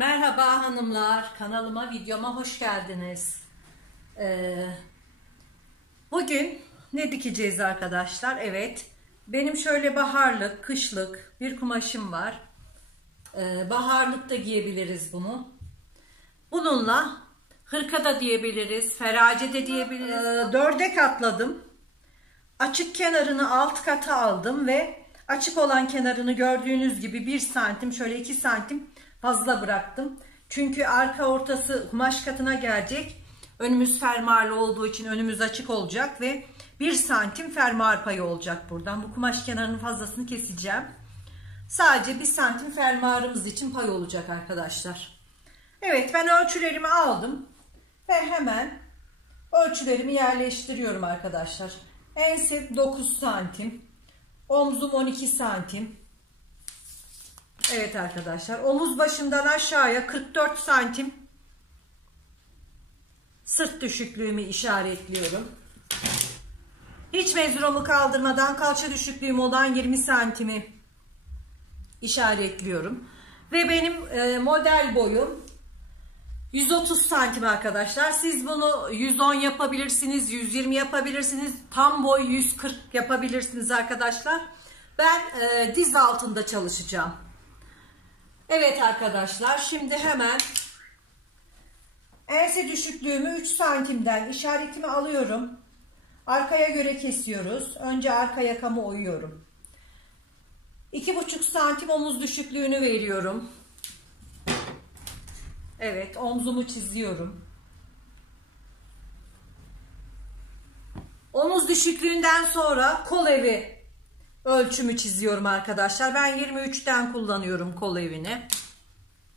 Merhaba hanımlar, kanalıma, videoma hoş geldiniz. Bugün ne dikeceğiz arkadaşlar? Evet, benim şöyle baharlık, kışlık bir kumaşım var. Baharlık da giyebiliriz bunu. Bununla hırka da diyebiliriz, ferace de diyebiliriz. Dörde katladım. Açık kenarını alt kata aldım ve açık olan kenarını gördüğünüz gibi 1 santim, şöyle 2 santim fazla bıraktım. Çünkü arka ortası kumaş katına gelecek. Önümüz fermuarlı olduğu için önümüz açık olacak ve 1 santim fermuar payı olacak buradan. Bu kumaş kenarının fazlasını keseceğim. Sadece 1 santim fermuarımız için pay olacak arkadaşlar. Evet, ben ölçülerimi aldım ve hemen ölçülerimi yerleştiriyorum arkadaşlar. Ense 9 santim. Omzum 12 santim. Evet arkadaşlar, omuz başından aşağıya 44 santim sırt düşüklüğümü işaretliyorum. Hiç mezurumu kaldırmadan kalça düşüklüğüm olan 20 santimi işaretliyorum. Ve benim model boyum 130 santim arkadaşlar. Siz bunu 110 yapabilirsiniz, 120 yapabilirsiniz, tam boy 140 yapabilirsiniz arkadaşlar. Ben diz altında çalışacağım. Evet arkadaşlar, şimdi hemen ense düşüklüğümü 3 santimden işaretimi alıyorum. Arkaya göre kesiyoruz. Önce arka yakamı oyuyorum. 2,5 santim omuz düşüklüğünü veriyorum. Evet, omzumu çiziyorum. Omuz düşüklüğünden sonra kol evi ölçümü çiziyorum arkadaşlar. Ben 23'ten kullanıyorum kol evini.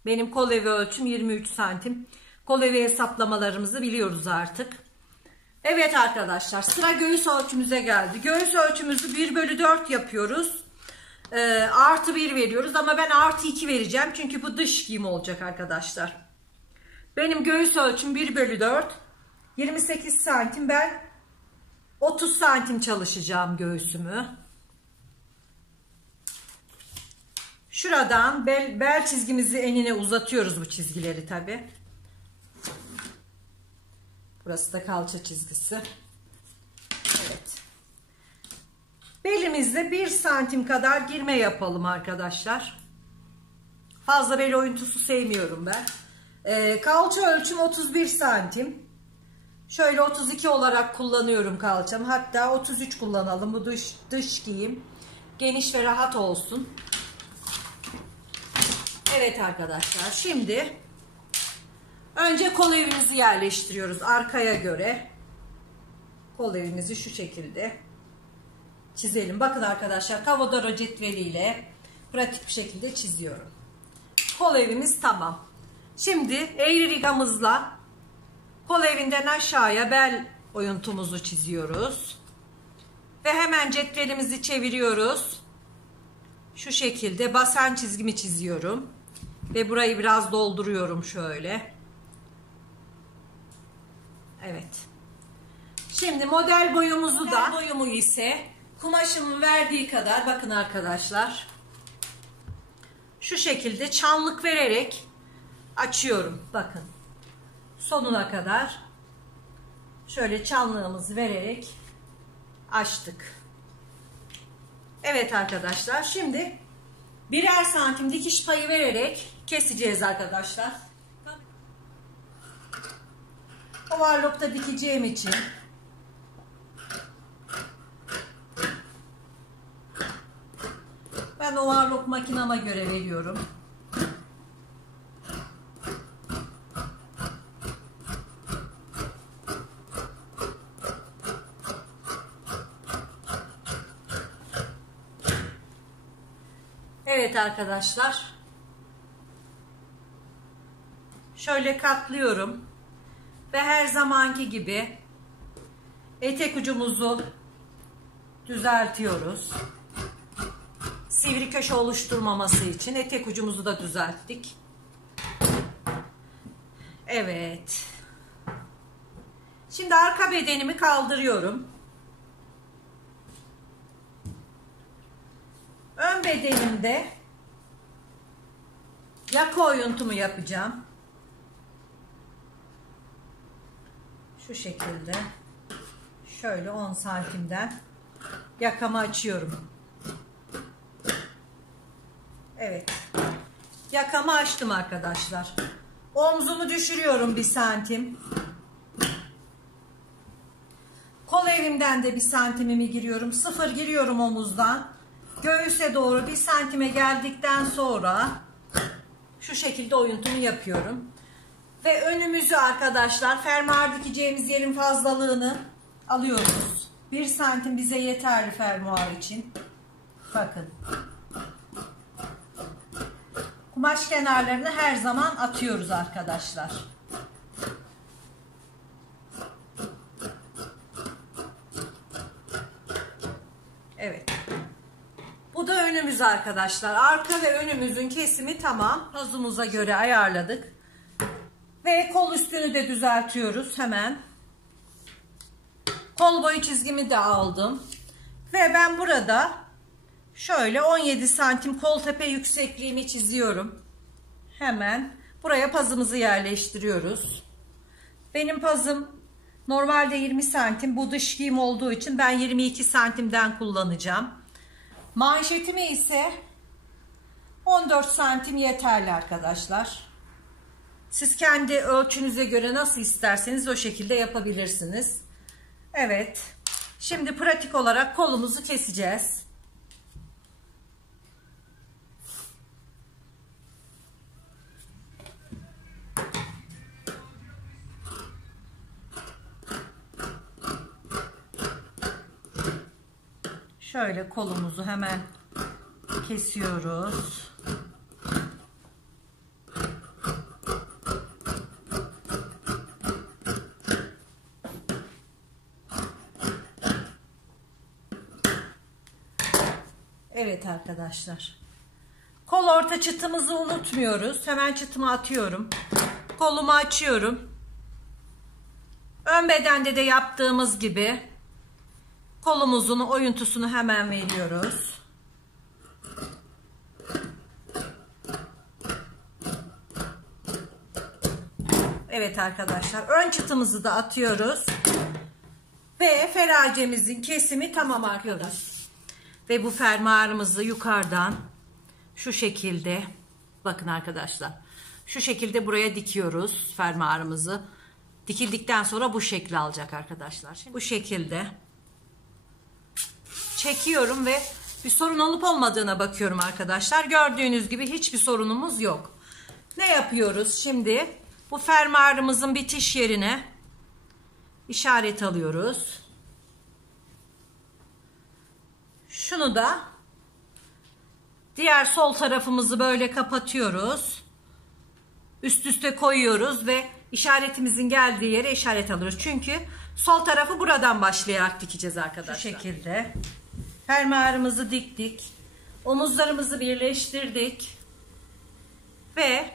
Benim kol evi ölçüm 23 santim. Kol evi hesaplamalarımızı biliyoruz artık. Evet arkadaşlar, sıra göğüs ölçümüze geldi. Göğüs ölçümüzü 1/4 yapıyoruz. Artı 1 veriyoruz ama ben artı 2 vereceğim. Çünkü bu dış giyim olacak arkadaşlar. Benim göğüs ölçüm 1/4. 28 santim. Ben 30 santim çalışacağım göğsümü. Şuradan bel çizgimizi enine uzatıyoruz, bu çizgileri tabi. Burası da kalça çizgisi. Evet. Belimizde 1 santim kadar girme yapalım arkadaşlar. Fazla bel oyuntusu sevmiyorum ben. Kalça ölçüm 31 santim. Şöyle 32 olarak kullanıyorum kalçamı. Hatta 33 kullanalım. Bu dış giyim geniş ve rahat olsun. Evet arkadaşlar, şimdi önce kol evimizi yerleştiriyoruz arkaya göre. Kol evimizi şu şekilde çizelim. Bakın arkadaşlar, Kavodaro cetveliyle pratik bir şekilde çiziyorum. Kol evimiz tamam. Şimdi eğri rigamızla kol evinden aşağıya bel oyuntumuzu çiziyoruz. Ve hemen cetvelimizi çeviriyoruz. Şu şekilde basen çizgimi çiziyorum. Ve burayı biraz dolduruyorum şöyle. Evet. Şimdi model boyumuzu da, boyumu ise kumaşımın verdiği kadar, bakın arkadaşlar, şu şekilde çanlık vererek açıyorum. Bakın sonuna kadar şöyle çanlığımızı vererek açtık. Evet arkadaşlar, şimdi 1'er santim dikiş payı vererek keseceğiz arkadaşlar. Overlock'ta dikeceğim için ben overlock makinama göre veriyorum. Evet arkadaşlar, şöyle katlıyorum ve her zamanki gibi etek ucumuzu düzeltiyoruz. Sivri köşe oluşturmaması için etek ucumuzu da düzelttik. Evet. Şimdi arka bedenimi kaldırıyorum. Ön bedenimde Yaka oyuntumu yapacağım. Şu şekilde. Şöyle 10 santimden yakamı açıyorum. Evet. Yakamı açtım arkadaşlar. Omzumu düşürüyorum 1 santim. Kol elimden de 1 santimimi giriyorum. 0 giriyorum omuzdan. Göğüse doğru 1 santime geldikten sonra şu şekilde oyuntumu yapıyorum. Ve önümüzü arkadaşlar fermuar dikeceğimiz yerin fazlalığını alıyoruz. 1 santim bize yeterli fermuar için. Bakın. Kumaş kenarlarını her zaman atıyoruz arkadaşlar. Evet. Bu da önümüz arkadaşlar. Arka ve önümüzün kesimi tamam. Pazumuza göre ayarladık. Ve kol üstünü de düzeltiyoruz hemen. Kol boyu çizgimi de aldım. Ve ben burada şöyle 17 santim kol tepe yüksekliğimi çiziyorum. Hemen buraya pazımızı yerleştiriyoruz. Benim pazım normalde 20 santim. Bu dış giyim olduğu için ben 22 santimden kullanacağım. Manşetime ise 14 santim yeterli arkadaşlar. Siz kendi ölçünüze göre nasıl isterseniz o şekilde yapabilirsiniz. Evet. Şimdi pratik olarak kolumuzu keseceğiz. Şöyle kolumuzu hemen kesiyoruz. Evet arkadaşlar. Kol orta çıtımızı unutmuyoruz. Hemen çıtımı atıyorum. Kolumu açıyorum. Ön bedende de yaptığımız gibi kolumuzun oyuntusunu hemen veriyoruz. Evet arkadaşlar. Ön çıtımızı da atıyoruz. Ve feracemizin kesimi tamam arkadaşlar. Ve bu fermuarımızı yukarıdan şu şekilde, bakın arkadaşlar, şu şekilde buraya dikiyoruz fermuarımızı. Dikildikten sonra bu şekli alacak arkadaşlar. Şimdi bu şekilde çekiyorum ve bir sorun olup olmadığına bakıyorum arkadaşlar. Gördüğünüz gibi hiçbir sorunumuz yok. Ne yapıyoruz şimdi? Bu fermuarımızın bitiş yerine işaret alıyoruz. Şunu da diğer sol tarafımızı böyle kapatıyoruz. Üst üste koyuyoruz ve işaretimizin geldiği yere işaret alıyoruz. Çünkü sol tarafı buradan başlayarak dikeceğiz arkadaşlar. Şu şekilde fermuarımızı diktik. Omuzlarımızı birleştirdik. Ve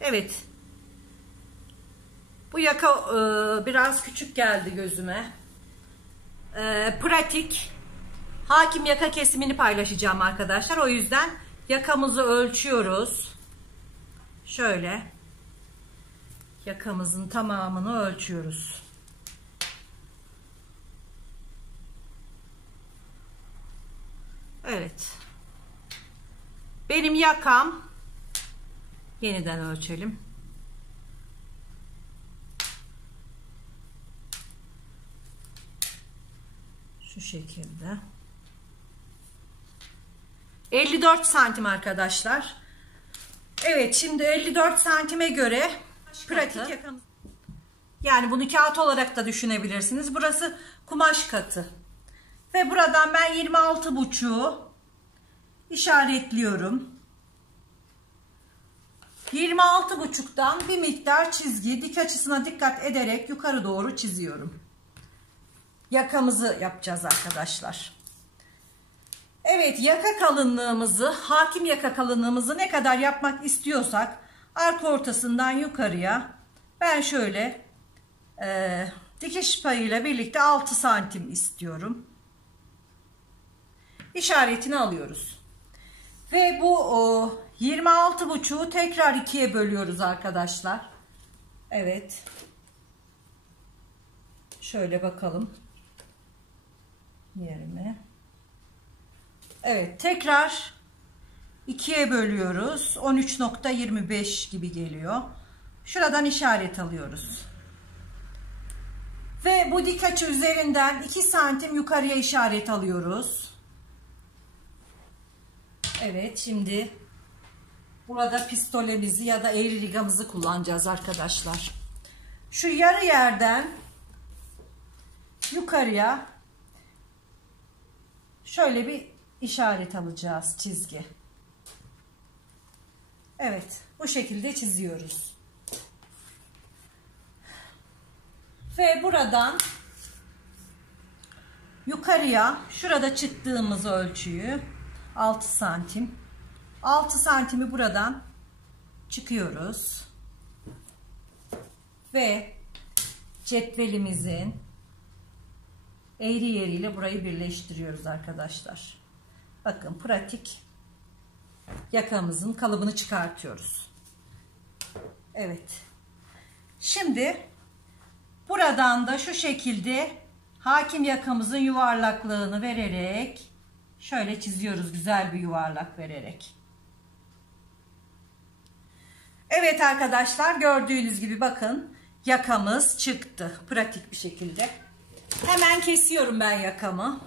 evet, bu yaka biraz küçük geldi gözüme. Pratik hakim yaka kesimini paylaşacağım arkadaşlar. O yüzden yakamızı ölçüyoruz. Şöyle yakamızın tamamını ölçüyoruz. Evet. Benim yakam, yeniden ölçelim. Şu şekilde. 54 santim arkadaşlar. Evet, şimdi 54 santime göre pratik yakamız. Yani bunu kağıt olarak da düşünebilirsiniz. Burası kumaş katı. Ve buradan ben 26,5'u işaretliyorum. 26,5'tan bir miktar çizgi dik açısına dikkat ederek yukarı doğru çiziyorum. Yakamızı yapacağız arkadaşlar. Evet, yaka kalınlığımızı, hakim yaka kalınlığımızı ne kadar yapmak istiyorsak arka ortasından yukarıya ben şöyle dikiş payıyla birlikte 6 santim istiyorum. İşaretini alıyoruz. Ve bu 26,5'u tekrar 2'ye bölüyoruz arkadaşlar. Evet. Şöyle bakalım. Yerine. Evet, tekrar 2'ye bölüyoruz. 13,25 gibi geliyor. Şuradan işaret alıyoruz. Ve bu dik açı üzerinden 2 santim yukarıya işaret alıyoruz. Evet, şimdi burada pistolemizi ya da eğri rigamızı kullanacağız arkadaşlar. Şu yarı yerden yukarıya şöyle bir işaret alacağız, çizgi. Evet, bu şekilde çiziyoruz. Ve buradan yukarıya, şurada çıktığımız ölçüyü 6 santim. 6 santimi buradan çıkıyoruz. Ve cetvelimizin eğri yeriyle burayı birleştiriyoruz arkadaşlar. Bakın, pratik. Yakamızın kalıbını çıkartıyoruz. Evet. Şimdi buradan da şu şekilde hakim yakamızın yuvarlaklığını vererek şöyle çiziyoruz, güzel bir yuvarlak vererek. Evet arkadaşlar, gördüğünüz gibi bakın yakamız çıktı pratik bir şekilde. Hemen kesiyorum ben yakamı.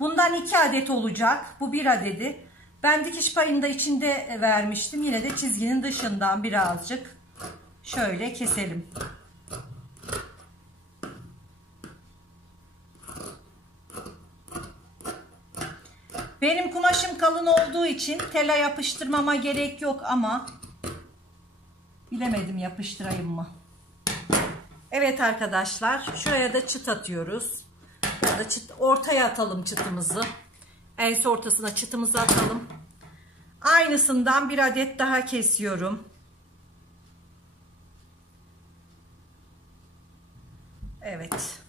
Bundan 2 adet olacak. Bu 1 adedi. Ben dikiş payını da içinde vermiştim. Yine de çizginin dışından birazcık şöyle keselim. Benim kumaşım kalın olduğu için tela yapıştırmama gerek yok ama bilemedim yapıştırayım mı? Evet arkadaşlar, şuraya da çıt atıyoruz. Ya da çıt, ortaya atalım çıtımızı. En ortasına çıtımızı atalım. Aynısından 1 adet daha kesiyorum. Evet.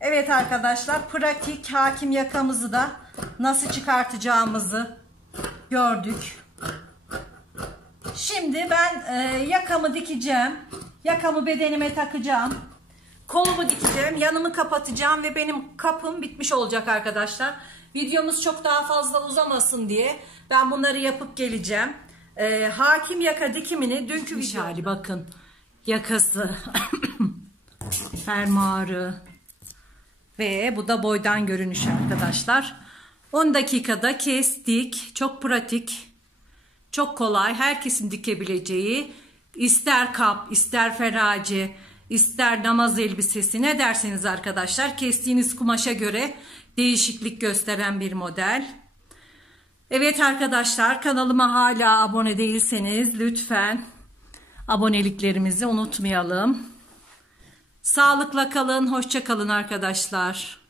Evet arkadaşlar, pratik hakim yakamızı da nasıl çıkartacağımızı gördük. Şimdi ben yakamı dikeceğim. Yakamı bedenime takacağım. Kolumu dikeceğim. Yanımı kapatacağım ve benim kapım bitmiş olacak arkadaşlar. Videomuz çok daha fazla uzamasın diye ben bunları yapıp geleceğim. Hakim yaka dikimini dünkü hali bakın. Yakası, fermuarı ve bu da boydan görünüş arkadaşlar. 10 dakikada kestik. Çok pratik. Çok kolay, herkesin dikebileceği, ister kap, ister ferace, ister namaz elbisesi, ne derseniz arkadaşlar, kestiğiniz kumaşa göre değişiklik gösteren bir model. Evet arkadaşlar, kanalıma hala abone değilseniz lütfen aboneliklerimizi unutmayalım. Sağlıkla kalın, hoşça kalın arkadaşlar.